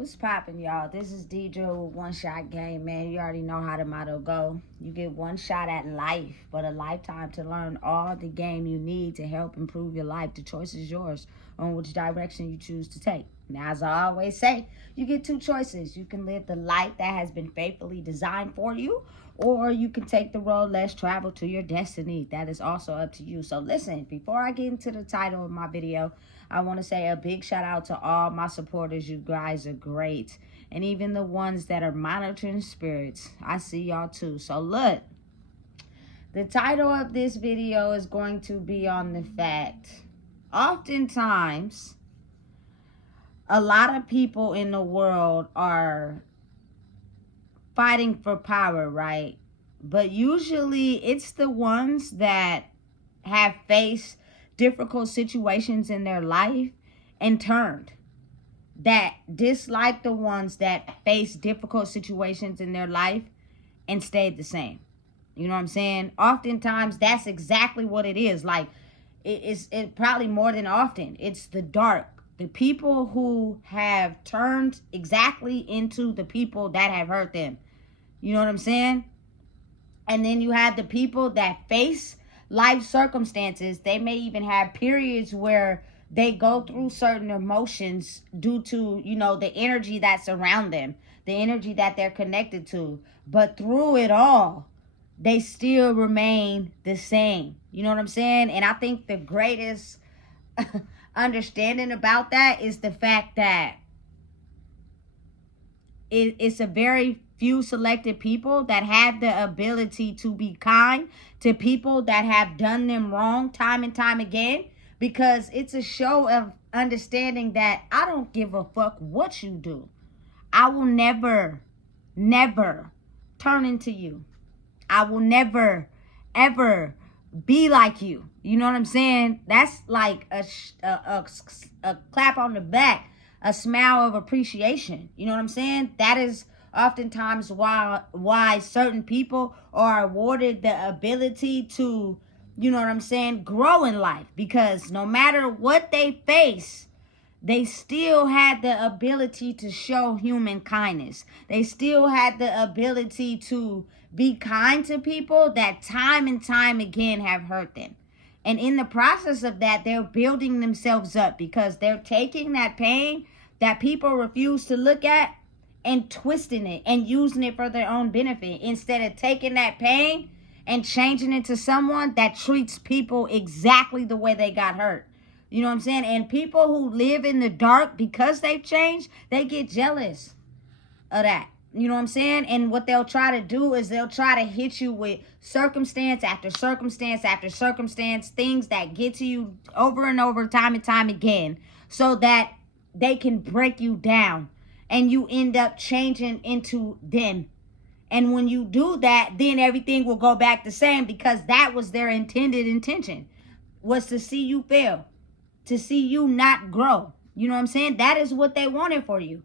What's poppin', y'all? This is Deidre with One Shot Game, man. You already know how the motto go. You get one shot at life, but a lifetime to learn all the game you need to help improve your life. The choice is yours on which direction you choose to take. Now, as I always say, you get two choices. You can live the life that has been faithfully designed for you, or you can take the road less traveled to your destiny. That is also up to you. So listen, before I get into the title of my video, I want to say a big shout out to all my supporters. You guys are great. And even the ones that are monitoring spirits, I see y'all too. So look, the title of this video is going to be on the fact, oftentimes, a lot of people in the world are fighting for power, right? But usually it's the ones that have faced difficult situations in their life and turned, that dislike the ones that face difficult situations in their life and stayed the same. You know what I'm saying? Oftentimes that's exactly what it is. Like it's probably more than often, it's the dark. The people who have turned exactly into the people that have hurt them. You know what I'm saying? And then you have the people that face life circumstances. They may even have periods where they go through certain emotions due to, the energy that's around them, the energy that they're connected to. But through it all, they still remain the same. You know what I'm saying? And I think the greatest understanding about that is the fact that it's a very few selected people that have the ability to be kind to people that have done them wrong time and time again, because it's a show of understanding that I don't give a fuck what you do. I will never, never turn into you. I will never, ever be like you. You know what I'm saying? That's like a clap on the back, a smile of appreciation. You know what I'm saying? That is oftentimes why certain people are awarded the ability to, you know what I'm saying, grow in life. Because no matter what they face, they still had the ability to show human kindness. They still had the ability to be kind to people that time and time again have hurt them. And in the process of that, they're building themselves up, because they're taking that pain that people refuse to look at and twisting it and using it for their own benefit, instead of taking that pain and changing it to someone that treats people exactly the way they got hurt. You know what I'm saying? And people who live in the dark because they've changed, they get jealous of that. You know what I'm saying? And what they'll try to do is they'll try to hit you with circumstance after circumstance after circumstance, things that get to you over and over, time and time again, so that they can break you down and you end up changing into them. And when you do that, then everything will go back the same, because that was their intended intention, was to see you fail, to see you not grow. You know what I'm saying? That is what they wanted for you.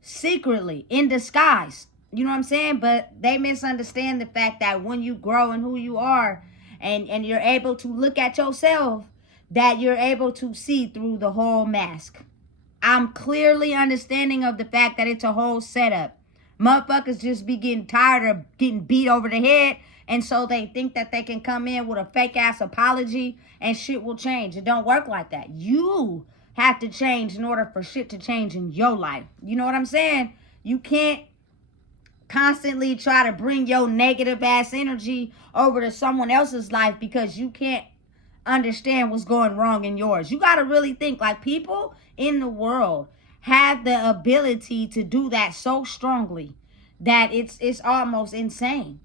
Secretly, in disguise. You know what I'm saying? But they misunderstand the fact that when you grow in who you are, and you're able to look at yourself, that you're able to see through the whole mask. I'm clearly understanding of the fact that it's a whole setup. Motherfuckers just be getting tired of getting beat over the head, and so they think that they can come in with a fake ass apology and shit will change. It don't work like that. You have to change in order for shit to change in your life. You know what I'm saying? You can't constantly try to bring your negative ass energy over to someone else's life because you can't understand what's going wrong in yours. You got to really think. Like, people in the world have the ability to do that so strongly that it's almost insane.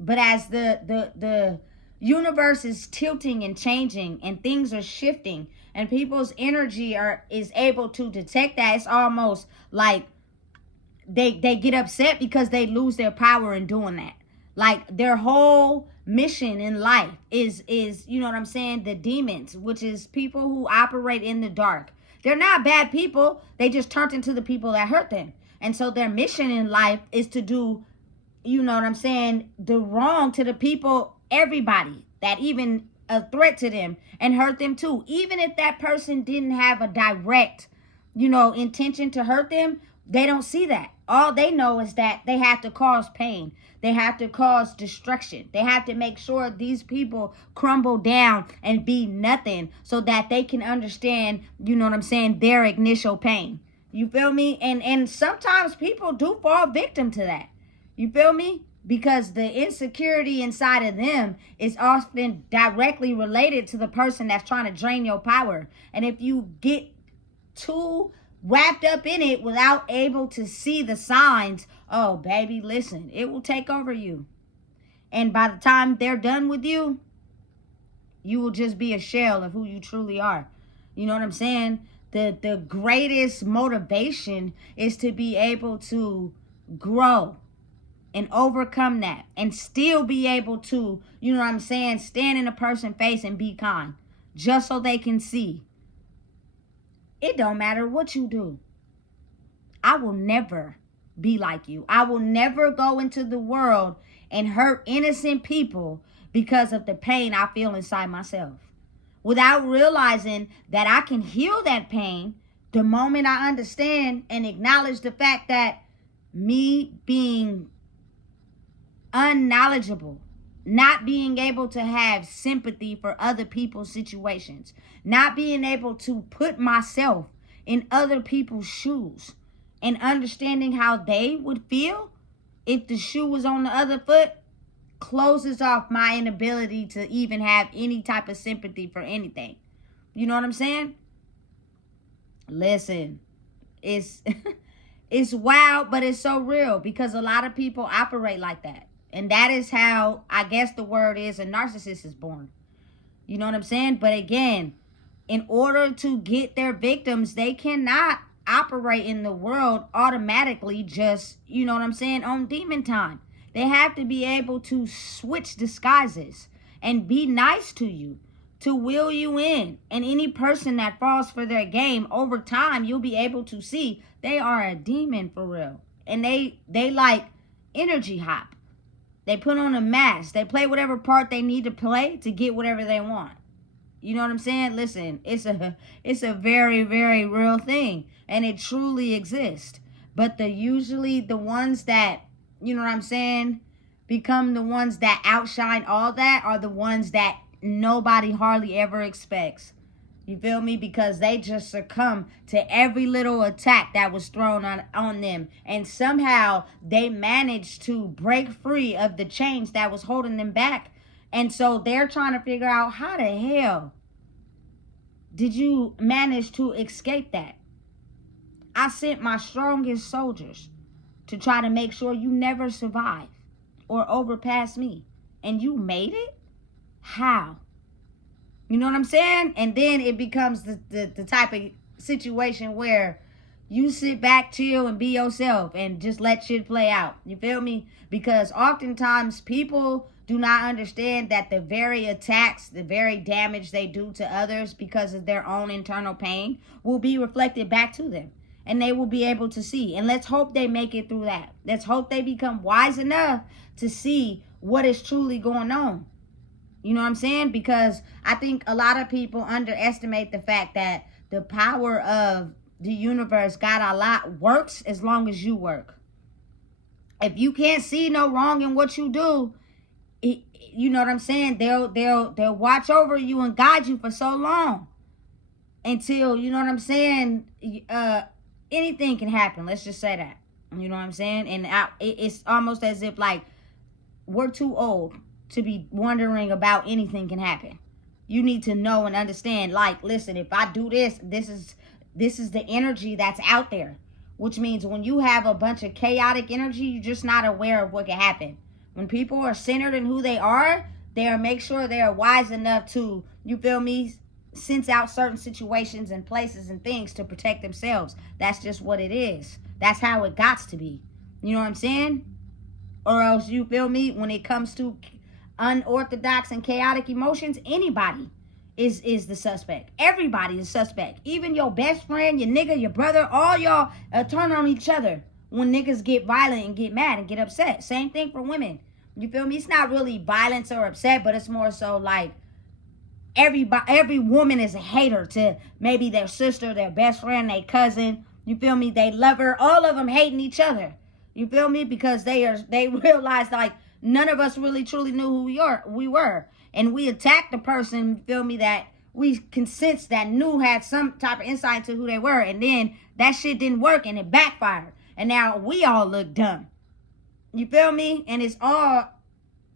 But as the universe is tilting and changing and things are shifting and people's energy is able to detect that, it's almost like they get upset because they lose their power in doing that. Like, their whole mission in life is you know what I'm saying, the demons, which is people who operate in the dark. They're not bad people. They just turned into the people that hurt them. And so their mission in life is to do, you know what I'm saying, the wrong to the people, everybody that even a threat to them, and hurt them too. Even if that person didn't have a direct, intention to hurt them, They don't see that. All they know is that they have to cause pain. They have to cause destruction. They have to make sure these people crumble down and be nothing so that they can understand, you know what I'm saying, their initial pain. You feel me? And sometimes people do fall victim to that. You feel me? Because the insecurity inside of them is often directly related to the person that's trying to drain your power. And if you get too wrapped up in it without able to see the signs, oh baby, listen, it will take over you. And by the time they're done with you, you will just be a shell of who you truly are. You know what I'm saying? The greatest motivation is to be able to grow and overcome that and still be able to, you know what I'm saying, stand in a person's face and be kind, just so they can see. It don't matter what you do. I will never be like you. I will never go into the world and hurt innocent people because of the pain I feel inside myself, without realizing that I can heal that pain the moment I understand and acknowledge the fact that me being unknowledgeable, not being able to have sympathy for other people's situations, not being able to put myself in other people's shoes and understanding how they would feel if the shoe was on the other foot, closes off my inability to even have any type of sympathy for anything. You know what I'm saying? Listen, it's it's wild, but it's so real because a lot of people operate like that. And that is how, I guess the word is, a narcissist is born. You know what I'm saying? But again, in order to get their victims, they cannot operate in the world automatically just, you know what I'm saying, on demon time. They have to be able to switch disguises and be nice to you, to will you in. And any person that falls for their game, over time, you'll be able to see they are a demon for real. And they like energy hop. They put on a mask. They play whatever part they need to play to get whatever they want. You know what I'm saying? Listen, it's a very, very real thing. And it truly exists. But usually the ones that, you know what I'm saying, become the ones that outshine all that are the ones that nobody hardly ever expects. You feel me? Because they just succumb to every little attack that was thrown on them. And somehow they managed to break free of the chains that was holding them back. And so they're trying to figure out, how the hell did you manage to escape that? I sent my strongest soldiers to try to make sure you never survive or overpass me. And you made it? How? You know what I'm saying? And then it becomes the type of situation where you sit back, chill, and be yourself and just let shit play out. You feel me? Because oftentimes people do not understand that the very attacks, the very damage they do to others because of their own internal pain will be reflected back to them. And they will be able to see. And let's hope they make it through that. Let's hope they become wise enough to see what is truly going on. You know what I'm saying? Because I think a lot of people underestimate the fact that the power of the universe, God, Allah, works as long as you work. If you can't see no wrong in what you do, you know what I'm saying? They'll watch over you and guide you for so long until, you know what I'm saying, anything can happen. Let's just say that. You know what I'm saying? And it's almost as if like we're too old to be wondering about anything can happen. You need to know and understand, like, listen, if I do this is the energy that's out there. Which means when you have a bunch of chaotic energy, you're just not aware of what can happen. When people are centered in who they are make sure they are wise enough to, you feel me, sense out certain situations and places and things to protect themselves. That's just what it is. That's how it got to be. You know what I'm saying? Or else, you feel me, when it comes to unorthodox and chaotic emotions, anybody is the suspect. Everybody is suspect. Even your best friend, your nigga, your brother, all y'all turn on each other when niggas get violent and get mad and get upset. Same thing for women. You feel me? It's not really violence or upset, but it's more so like every woman is a hater to maybe their sister, their best friend, their cousin. You feel me? They love her. All of them hating each other. You feel me? Because they realized like none of us really truly knew who we were. And we attacked the person, you feel me, that we can sense that knew had some type of insight to who they were. And then that shit didn't work and it backfired. And now we all look dumb. You feel me? And it's all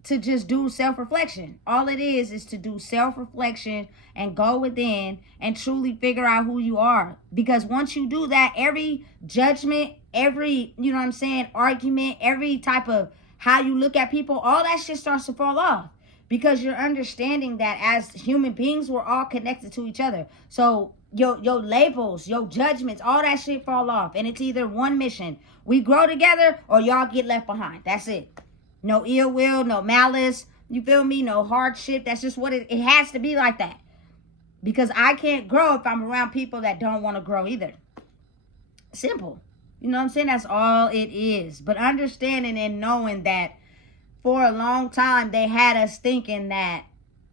to just do self-reflection. All it is to do self-reflection and go within and truly figure out who you are. Because once you do that, every judgment, every, you know what I'm saying, argument, every type of how you look at people, all that shit starts to fall off. Because you're understanding that as human beings, we're all connected to each other. So your labels, your judgments, all that shit fall off. And it's either one mission. We grow together or y'all get left behind. That's it. No ill will, no malice. You feel me? No hardship. That's just what it has to be like that. Because I can't grow if I'm around people that don't want to grow either. Simple. You know what I'm saying? That's all it is. But understanding and knowing that for a long time they had us thinking that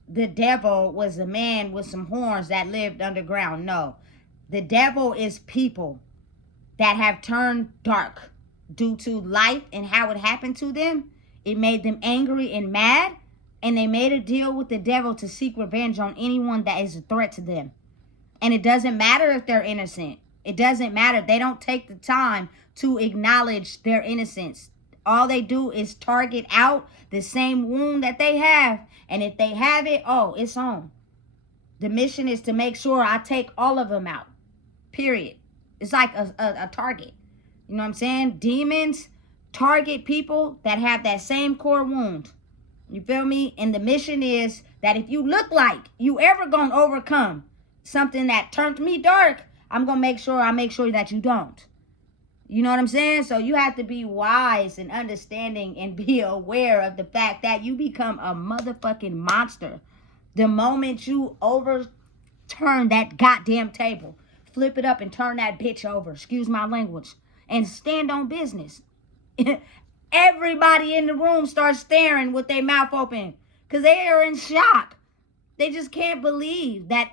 the devil was a man with some horns that lived underground. No. The devil is people that have turned dark due to life and how it happened to them. It made them angry and mad, and they made a deal with the devil to seek revenge on anyone that is a threat to them. And it doesn't matter if they're innocent. It doesn't matter. They don't take the time to acknowledge their innocence. All they do is target out the same wound that they have. And if they have it, oh, it's on. The mission is to make sure I take all of them out. Period. It's like a target. You know what I'm saying? Demons target people that have that same core wound. You feel me? And the mission is that if you look like you ever gonna overcome something that turned me dark, I'm gonna make sure that you don't. You know what I'm saying? So you have to be wise and understanding and be aware of the fact that you become a motherfucking monster the moment you overturn that goddamn table. Flip it up and turn that bitch over. Excuse my language. And stand on business. Everybody in the room starts staring with their mouth open because they are in shock. They just can't believe that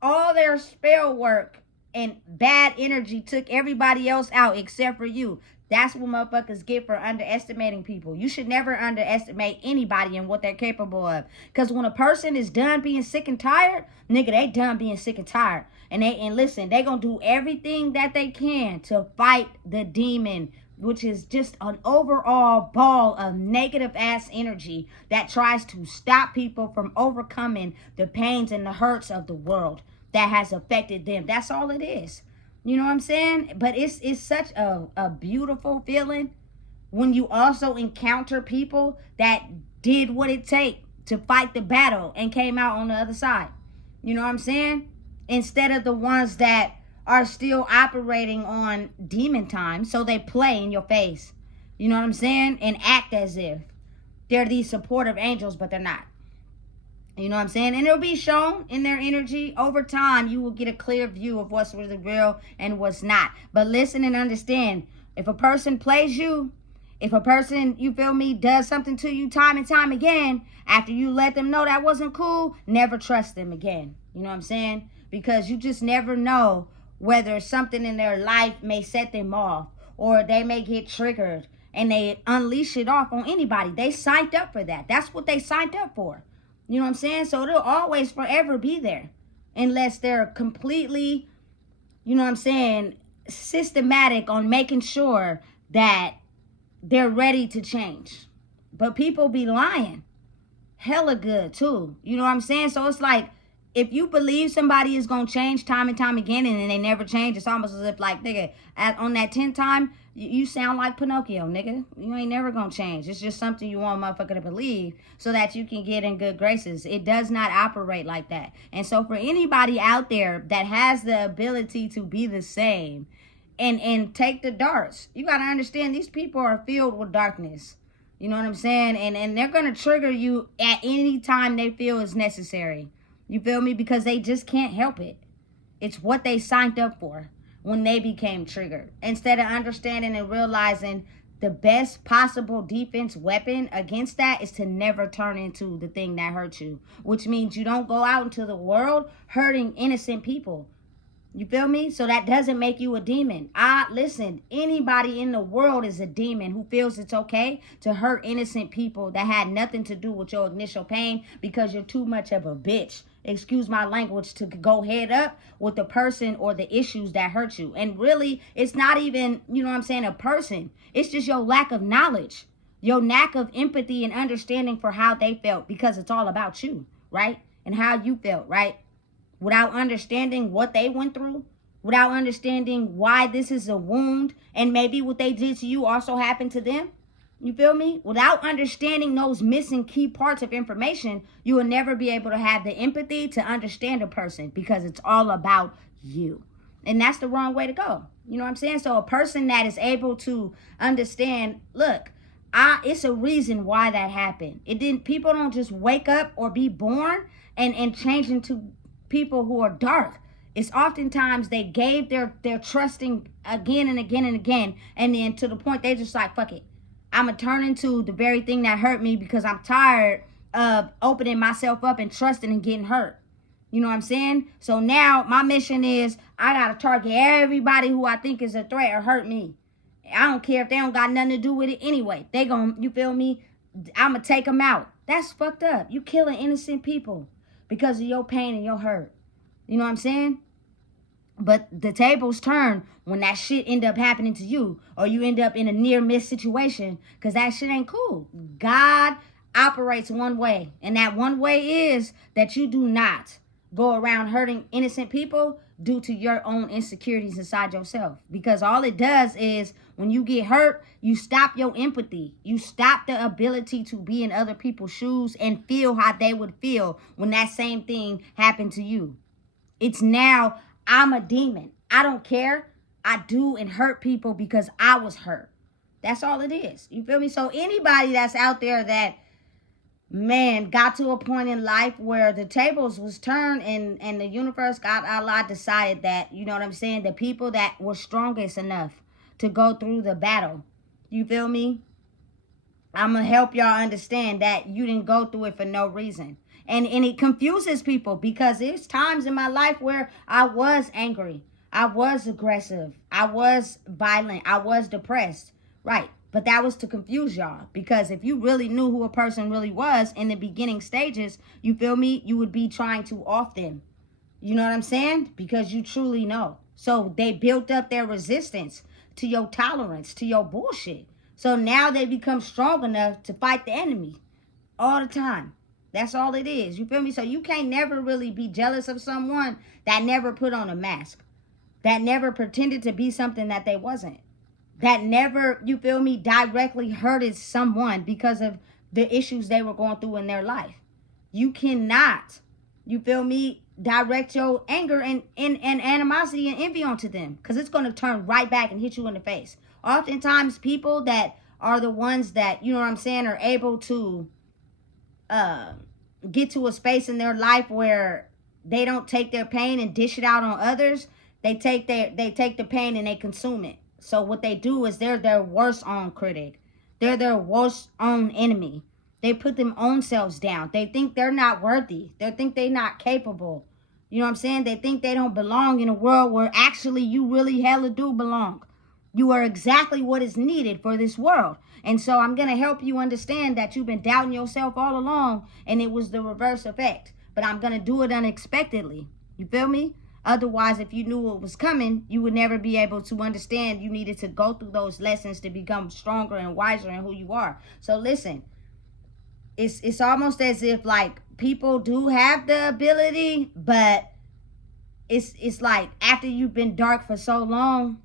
all their spell work and bad energy took everybody else out except for you. That's what motherfuckers get for underestimating people. You should never underestimate anybody and what they're capable of. Because when a person is done being sick and tired, nigga, they done being sick and tired. And listen, they gonna do everything that they can to fight the demon, which is just an overall ball of negative ass energy that tries to stop people from overcoming the pains and the hurts of the world that has affected them. That's all it is. You know what I'm saying? But it's such a beautiful feeling when you also encounter people that did what it takes to fight the battle and came out on the other side. You know what I'm saying? Instead of the ones that are still operating on demon time, so they play in your face. You know what I'm saying? And act as if they're these supportive angels, but they're not. You know what I'm saying? And it'll be shown in their energy. Over time, you will get a clear view of what's really real and what's not. But listen and understand, if a person plays you, if a person, you feel me, does something to you time and time again, after you let them know that wasn't cool, never trust them again. You know what I'm saying? Because you just never know whether something in their life may set them off or they may get triggered and they unleash it off on anybody. They signed up for that. That's what they signed up for. You know what I'm saying? So it'll always forever be there unless they're completely, you know what I'm saying, systematic on making sure that they're ready to change. But people be lying hella good too. You know what I'm saying? So it's like, if you believe somebody is going to change time and time again and then they never change, it's almost as if like, nigga, on that 10th time, you sound like Pinocchio, nigga. You ain't never going to change. It's just something you want a motherfucker to believe so that you can get in good graces. It does not operate like that. And so for anybody out there that has the ability to be the same and take the darts, you got to understand these people are filled with darkness. You know what I'm saying? And they're going to trigger you at any time they feel is necessary. You feel me? Because they just can't help it. It's what they signed up for when they became triggered. Instead of understanding and realizing the best possible defense weapon against that is to never turn into the thing that hurts you. Which means you don't go out into the world hurting innocent people. You feel me? So that doesn't make you a demon. Listen, anybody in the world is a demon who feels it's okay to hurt innocent people that had nothing to do with your initial pain because you're too much of a bitch. Excuse my language, to go head up with the person or the issues that hurt you. And really, it's not even, you know what I'm saying, a person. It's just your lack of knowledge, your lack of empathy and understanding for how they felt, because it's all about you, right? And how you felt, right? Without understanding what they went through, without understanding why this is a wound, and maybe what they did to you also happened to them. You feel me? Without understanding those missing key parts of information, you will never be able to have the empathy to understand a person, because it's all about you. And that's the wrong way to go. You know what I'm saying? So a person that is able to understand, look, it's a reason why that happened. People don't just wake up or be born and change into people who are dark. It's oftentimes they gave their trusting again and again and again, and then to the point they just like, fuck it, I'm gonna turn into the very thing that hurt me because I'm tired of opening myself up and trusting and getting hurt. You know what I'm saying? So now my mission is I gotta target everybody who I think is a threat or hurt me. I don't care if they don't got nothing to do with it anyway. They gon', you feel me? I'm gonna take them out. That's fucked up. You killing innocent people because of your pain and your hurt. You know what I'm saying? But the tables turn when that shit end up happening to you, or you end up in a near miss situation, because that shit ain't cool. God operates one way, and that one way is that you do not go around hurting innocent people due to your own insecurities inside yourself. Because all it does is when you get hurt, you stop your empathy. You stop the ability to be in other people's shoes and feel how they would feel when that same thing happened to you. It's now, I'm a demon. I don't care. I do and hurt people because I was hurt. That's all it is. You feel me? So anybody that's out there that, man, got to a point in life where the tables was turned and the universe, God, Allah, decided that, you know what I'm saying, the people that were strongest enough to go through the battle, you feel me? I'm going to help y'all understand that you didn't go through it for no reason. And it confuses people, because there's times in my life where I was angry. I was aggressive. I was violent. I was depressed. Right. But that was to confuse y'all. Because if you really knew who a person really was in the beginning stages, you feel me? You would be trying to off them. You know what I'm saying? Because you truly know. So they built up their resistance to your tolerance, to your bullshit. So now they become strong enough to fight the enemy all the time. That's all it is. You feel me? So you can't never really be jealous of someone that never put on a mask, that never pretended to be something that they wasn't, that never, you feel me, directly hurted someone because of the issues they were going through in their life. You cannot, you feel me, direct your anger and animosity and envy onto them, because it's going to turn right back and hit you in the face. Oftentimes people that are the ones that, you know what I'm saying, are able to get to a space in their life where they don't take their pain and dish it out on others. They take the pain and they consume it. So what they do is they're their worst own critic. They're their worst own enemy. They put them own selves down. They think they're not worthy. They think they're not capable. You know what I'm saying? They think they don't belong in a world where actually you really hella do belong. You are exactly what is needed for this world. And so I'm going to help you understand that you've been doubting yourself all along, and it was the reverse effect. But I'm going to do it unexpectedly. You feel me? Otherwise, if you knew what was coming, you would never be able to understand you needed to go through those lessons to become stronger and wiser in who you are. So listen, it's almost as if like people do have the ability, but it's like after you've been dark for so long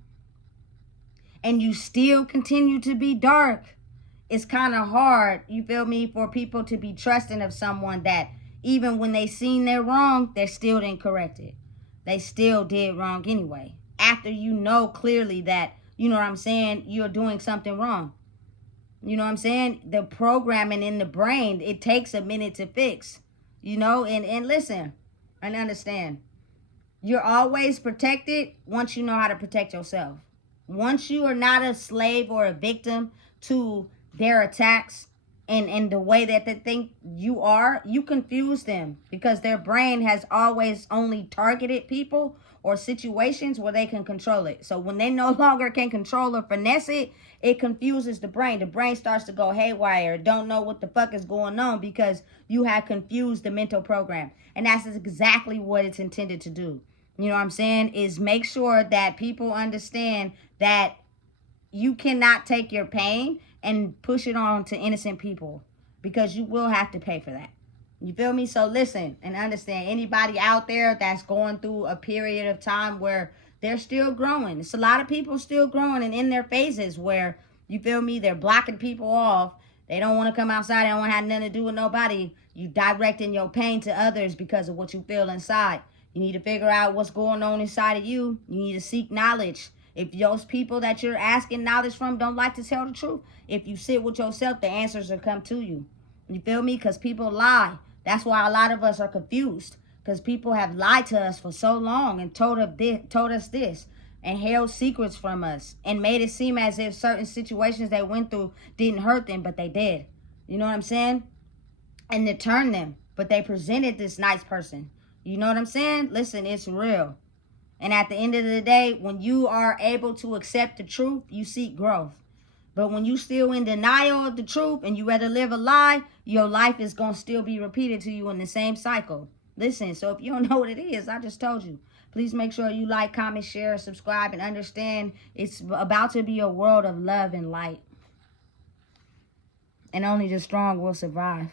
and you still continue to be dark, it's kind of hard, you feel me, for people to be trusting of someone that even when they seen they're wrong, they still didn't correct it. They still did wrong anyway. After you know clearly that, you know what I'm saying, you're doing something wrong. You know what I'm saying? The programming in the brain, it takes a minute to fix. You know, and listen, and understand. You're always protected once you know how to protect yourself. Once you are not a slave or a victim to their attacks and the way that they think you are, you confuse them, because their brain has always only targeted people or situations where they can control it. So when they no longer can control or finesse it, it confuses the brain. The brain starts to go haywire, don't know what the fuck is going on because you have confused the mental program. And that's exactly what it's intended to do. You know what I'm saying? Is make sure that people understand that you cannot take your pain and push it on to innocent people, because you will have to pay for that. You feel me? So listen and understand, anybody out there that's going through a period of time where they're still growing. It's a lot of people still growing and in their phases where, you feel me, they're blocking people off. They don't want to come outside. They don't want to have nothing to do with nobody. You directing your pain to others because of what you feel inside. You need to figure out what's going on inside of you. You need to seek knowledge. If those people that you're asking knowledge from don't like to tell the truth, if you sit with yourself, the answers will come to you. You feel me? Because people lie. That's why a lot of us are confused. Because people have lied to us for so long and told us this and held secrets from us and made it seem as if certain situations they went through didn't hurt them, but they did. You know what I'm saying? And it turned them, but they presented this nice person. You know what I'm saying? Listen, it's real. And at the end of the day, when you are able to accept the truth, you seek growth. But when you still in denial of the truth and you rather live a lie, your life is going to still be repeated to you in the same cycle. Listen, so if you don't know what it is, I just told you. Please make sure you like, comment, share, subscribe, and understand it's about to be a world of love and light. And only the strong will survive.